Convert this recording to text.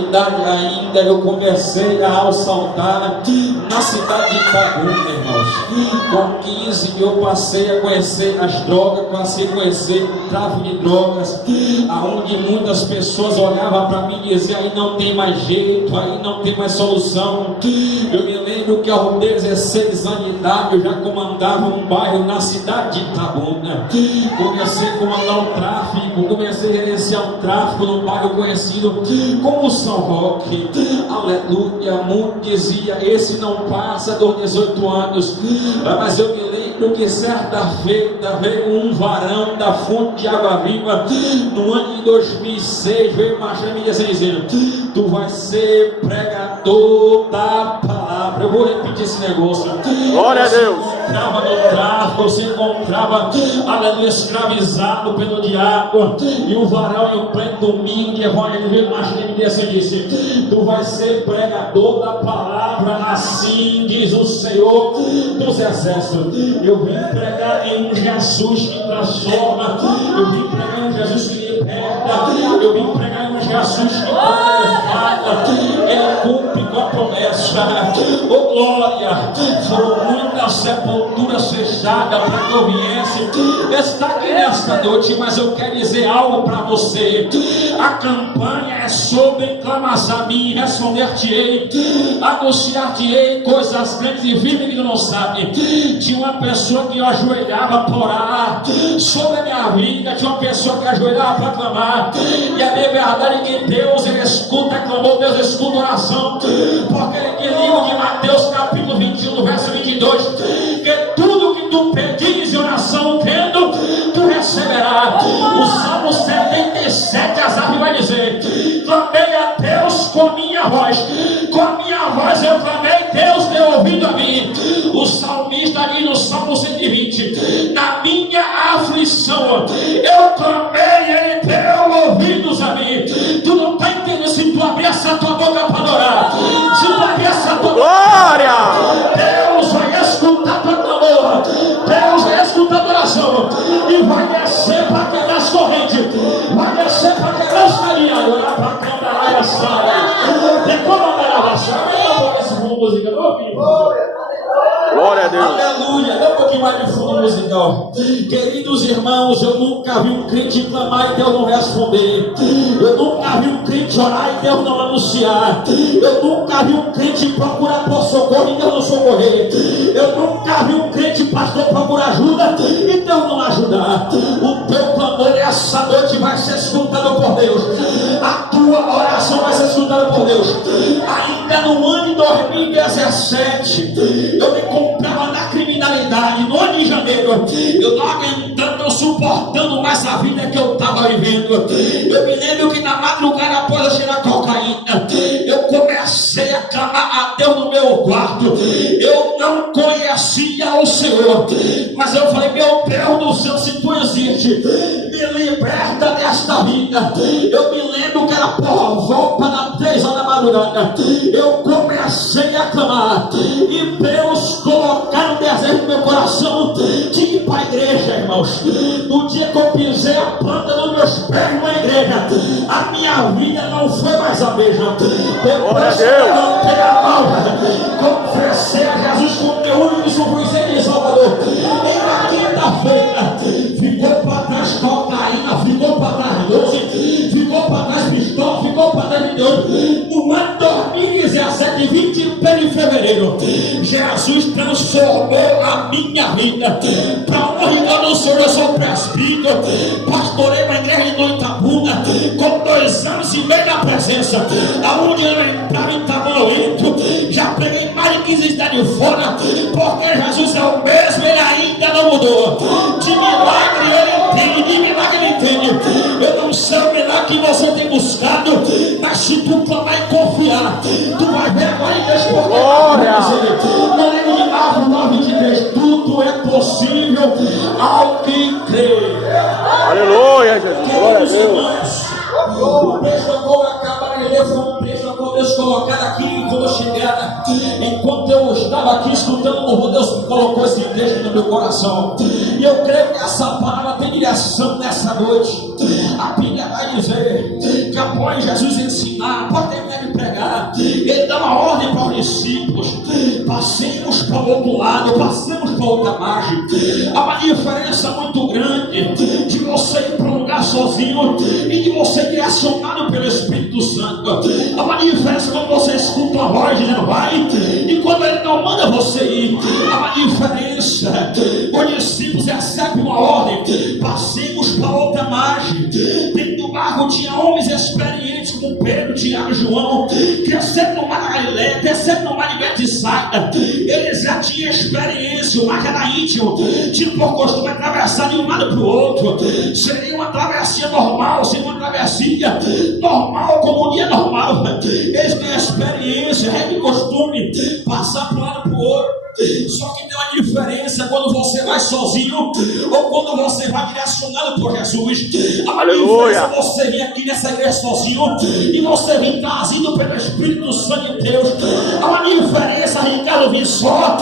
anos ainda, eu comecei a assaltar na cidade de Itabuna, irmãos. Com 15 eu passei a conhecer as drogas, passei a conhecer o tráfico de drogas, aonde muitas pessoas olhavam para mim e diziam: aí não tem mais jeito, aí não tem mais solução. Eu me lembro que aos 16 anos de idade eu já comandava um bairro na cidade de Itabuna. Comecei a comandar o tráfico, comecei a gerenciar o tráfico num bairro conhecido como São Roque. Aleluia. Muito dizia: esse não passa dos 18 anos. Mas eu me lembro que certa feita veio um varão da fonte de água viva no ano de 2006, veio marchando e dizendo: tu vai ser pregador da palavra. Eu vou repetir esse negócio. Glória a Deus. Você encontrava no tráfico, você encontrava, aleluia, escravizado pelo diabo, e o varão em um pleno domingo de evangelho veio marchando e disse: tu vai ser pregador da palavra, assim diz o Senhor dos exércitos. Eu vim pregar em um Jesus que transforma, eu vim pregar em um Jesus que liberta, eu vim pregar em um Jesus que levanta, ele cumpre com a promessa. Oh glória, foram muitas sepulturas fechadas para que eu viesse estar aqui nesta noite, mas eu quero dizer algo para você. A campanha é sobre clamas a mim, responder-te-ei, anunciar-te-ei coisas grandes e firmes que tu não sabe. Tinha uma pessoa que eu ajoelhava para orar sobre a minha vida, tinha uma pessoa que ajoelhava para clamar, e a minha verdade é que Deus, ele escuta clamor, Deus escuta oração, porque ele diz no livro de Mateus capítulo 21, no verso 22, que tudo que tu pedires em oração, crendo, tu receberás. O Salmo 77, Asaf vai dizer: clamei a Deus com a minha voz eu clamei, Deus deu ouvido a mim. O salmista diz no Salmo 120: na minha aflição eu clamei, ele deu ouvidos a mim. Tu não está entendendo? Se tu abrir essa tua boca para adorar, se tu abrir essa tua boca, Deus vai escutar tua clamor, Deus vai escutar a oração e vai descer para quebrar as correntes, vai descer para quebrar os caminhos. Agora para cantar a saia, música, não ouvi. Glória a Deus. Aleluia. Dá um pouquinho mais de fundo musical. Queridos irmãos, eu nunca vi um crente clamar e Deus não responder. Eu nunca vi um crente orar e Deus não anunciar. Eu nunca vi um crente procurar por socorro e Deus não socorrer. Eu nunca vi um crente, pastor, procurar ajuda e Deus não ajudar. O teu clamor essa noite vai ser escutado por Deus. A tua oração vai ser escutada por Deus. Ainda no ano de 2017, eu me comprava na criminalidade. No ano de janeiro, eu não aguentando, eu suportando mais a vida que eu estava vivendo. Eu me lembro que na madrugada, após eu cheirar cocaína, eu comecei a clamar a Deus no meu quarto. Eu não conhecia o Senhor, mas eu falei: meu Deus do céu, se tu existe, me liberta desta vida. Eu me lembro que era por volta das 3 horas da madrugada, eu comecei a clamar e Deus colocar um desejo no meu coração de ir para a igreja, irmãos. No dia que eu pisei a planta dos meus pés na igreja, a minha vida não foi mais a mesma. Depois que eu levantei a mão, confessei a Jesus como meu único suficiente e Salvador, e na quinta-feira ficou para trás cocaína, ficou para trás doce, ficou para trás pistola, ficou para trás de Deus. No ano 2017, 21 de fevereiro, Jesus transformou a minha vida. Para honra e glória do Senhor, eu sou presbítero, pastorei na igreja de Itabuna, com 2 anos e meio na presença, aonde eu entrava em Itabuna, já preguei mais de 15 cidades fora, porque Jesus é o mesmo, ele ainda não mudou. De milagre ele entende, de milagre ele entende. Eu não sei o milagre que você tem buscado, mas se tu clamar e confiar, tu vai ver agora em Deus, porque no livro de Atos 9:23, tudo é possível ao que crê. Aleluia, Jesus. Glória a Deus. O texto que eu vou acabar de ler foi um texto que Deus colocar aqui quando eu chegar. Enquanto eu estava aqui escutando o Deus me colocou esse texto no meu coração. E eu creio que essa palavra tem direção nessa noite. A Bíblia vai dizer que após Jesus ensinar, pode ter discípulos, passemos para o outro lado, passemos para outra margem. Há uma diferença muito grande de você ir para um lugar sozinho e de você ser acionado pelo Espírito Santo. Há uma diferença quando você escuta uma voz dizendo vai, e quando ele não manda você ir. Há uma diferença. Os discípulos recebem uma ordem, passemos para outra margem. Dentro do barco tinha homens experientes como Pedro, Tiago e João, que exceto no mar da Galileia, que exceto no mar de Betsaida, eles já tinham experiência. O mar era íntimo, tinham por costume atravessar de um lado para o outro. Seria uma travessia normal, seria uma travessia normal, como um dia normal. Eles têm experiência, regra e costume, passar para um lado para o outro. Só que tem uma diferença quando você vai sozinho ou quando você vai direcionado por Jesus. A diferença é você vir aqui nessa igreja sozinho e você vir trazido pelo Espírito Santo de Deus. Há uma diferença, Ricardo, vir só